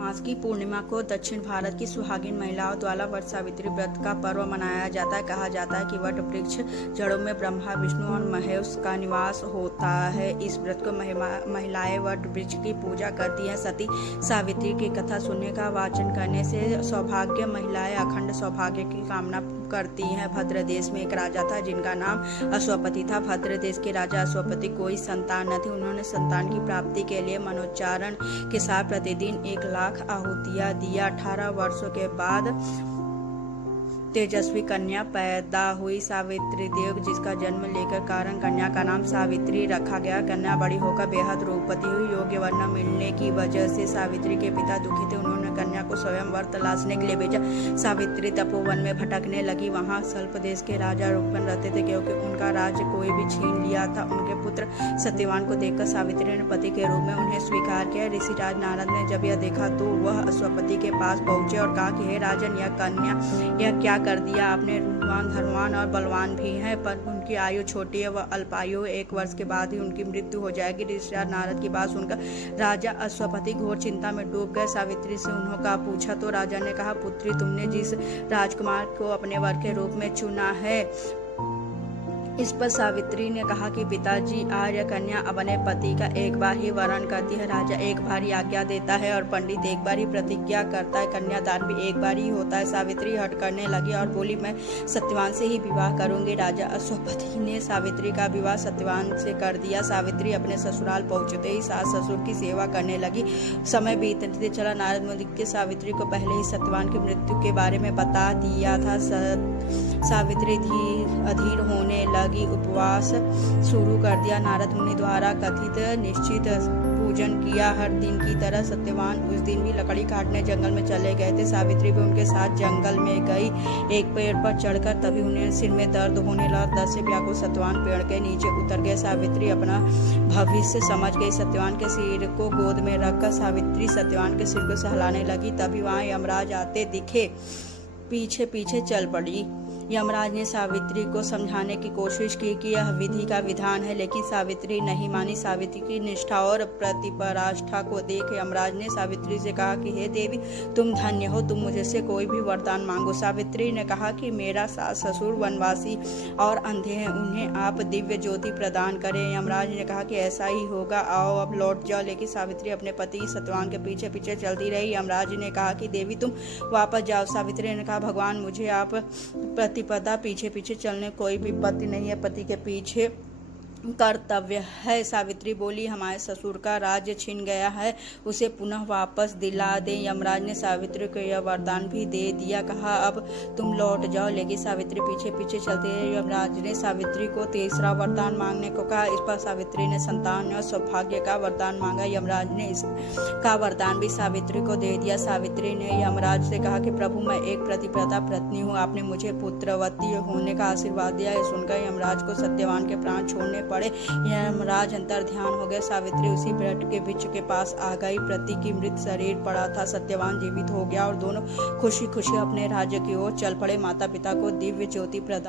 मास की पूर्णिमा को दक्षिण भारत की सुहागिन महिलाओं द्वारा वट सावित्री व्रत का पर्व मनाया जाता है। कहा जाता है कि वट वृक्ष जड़ों में ब्रह्मा, विष्णु और महेश का निवास होता है। इस व्रत को महिलाएं वट वृक्ष की पूजा करती हैं। सती सावित्री की कथा सुनने का वाचन करने से सौभाग्य महिलाएं अखंड सौभाग्य की कामना करती हैं। भद्र देश में एक राजा था जिनका नाम अश्वपति था। भद्र देश के राजा अश्वपति कोई संतान न थी। उन्होंने संतान की प्राप्ति के लिए मनोच्चारण के साथ प्रतिदिन 1 लाख आहुतियां दिया। 18 वर्षों के बाद तेजस्वी कन्या पैदा हुई, सावित्री देव, जिसका जन्म लेकर कारण कन्या का नाम सावित्री रखा गया। कन्या बड़ी होकर बेहद रूपवती हुई। योग्य वर न मिलने की वजह से सावित्री के पिता दुखी थे। उन्होंने कन्या को स्वयं वर तलाशने के लिए भेजा। सावित्री तपोवन में भटकने लगी। वहां स्वल्प देश के राजा रुक्मन रहते थे, क्योंकि उनका राज्य कोई भी छीन लिया था। उनके पुत्र सत्यवान को देखकर सावित्री ने पति के रूप में उन्हें स्वीकार किया। ऋषिराज नारद ने जब यह देखा तो वह अश्वपति के पास पहुंचे और कहा कि हे राजन, यह कन्या यह क्या कर दिया आपने? रूपवान, धर्मवान और बलवान भी हैं, पर उनकी आयु छोटी है, वह अल्पायु। 1 वर्ष के बाद ही उनकी मृत्यु हो जाएगी। ऋषिराज नारद की बात सुनकर राजा अश्वपति घोर चिंता में डूब गए। सावित्री से उन्होंने पूछा तो राजा ने कहा, पुत्री, तुमने जिस राजकुमार को अपने वर के रूप में चुना है। इस पर सावित्री ने कहा कि पिताजी, आर्य कन्या अपने पति का एक बार ही वरण करती है। राजा एक बार ही आज्ञा देता है और पंडित एक बार ही प्रतिज्ञा करता है। कन्यादान भी एक बार ही होता है। सावित्री हट करने लगी और बोली, मैं सत्यवान से ही विवाह करूंगी। राजा अश्वपति ने सावित्री का विवाह सत्यवान से कर दिया। सावित्री अपने ससुराल पहुंचते ही सास ससुर की सेवा करने लगी। समय बीतते चला। नारद मुनि के सावित्री को पहले ही सत्यवान की मृत्यु के बारे में बता दिया था। सावित्री अधीर होने लगी, उपवास शुरू कर दिया। नारद मुनि द्वारा कथित निश्चित पूजन किया। हर दिन की तरह सत्यवान उस दिन भी लकड़ी काटने जंगल में चले गए थे। सावित्री भी उनके साथ जंगल में गई। एक पेड़ पर चढ़कर तभी उन्हें सिर में दर्द होने लगा। दर्द से व्याकुल सत्यवान पेड़ के नीचे उतर गए। सावित्री अपना भविष्य समझ गई। सत्यवान के सिर को गोद में रखकर सावित्री सत्यवान के सिर को सहलाने लगी। तभी वहां यमराज आते दिखे। पीछे पीछे चल पड़ी। यमराज ने सावित्री को समझाने की कोशिश की कि यह विधि का विधान है, लेकिन सावित्री नहीं मानी। सावित्री की निष्ठा और प्रतिपराष्ठा को देख यमराज ने सावित्री से कहा कि हे देवी, तुम धन्य हो, तुम मुझे से कोई भी वरदान मांगो। सावित्री ने कहा कि मेरा सास ससुर वनवासी और अंधे हैं, उन्हें आप दिव्य ज्योति प्रदान करें। यमराज ने कहा कि ऐसा ही होगा, आओ अब लौट जाओ। लेकिन सावित्री अपने पति सत्यवान के पीछे पीछे चलती रही। यमराज ने कहा कि देवी, तुम वापस जाओ। सावित्री ने कहा, भगवान, मुझे आप प्रतिपदा पीछे पीछे चलने कोई विपत्ति नहीं है, पति के पीछे कर्तव्य है। सावित्री बोली, हमारे ससुर का राज्य छिन गया है, उसे पुनः वापस दिला दे। यमराज ने सावित्री को यह वरदान भी दे दिया। कहा, अब तुम लौट जाओ। लेकिन सावित्री पीछे पीछे चलती रही। यमराज ने सावित्री को तीसरा वरदान मांगने को कहा। इस पर सावित्री ने संतान और सौभाग्य का वरदान मांगा। यमराज ने इसका वरदान भी सावित्री को दे दिया। सावित्री ने यमराज से कहा कि प्रभु, मैं एक प्रतिव्रता पत्नी हूँ, आपने मुझे पुत्रवती होने का आशीर्वाद दिया। यह सुनकर यमराज को सत्यवान के प्राण छोड़ने पड़े। यमराज अंतर ध्यान हो गए। सावित्री उसी वट के वृक्ष के पास आ गई। पति की मृत शरीर पड़ा था। सत्यवान जीवित हो गया और दोनों खुशी खुशी अपने राज्य की ओर चल पड़े। माता पिता को दिव्य ज्योति प्रदान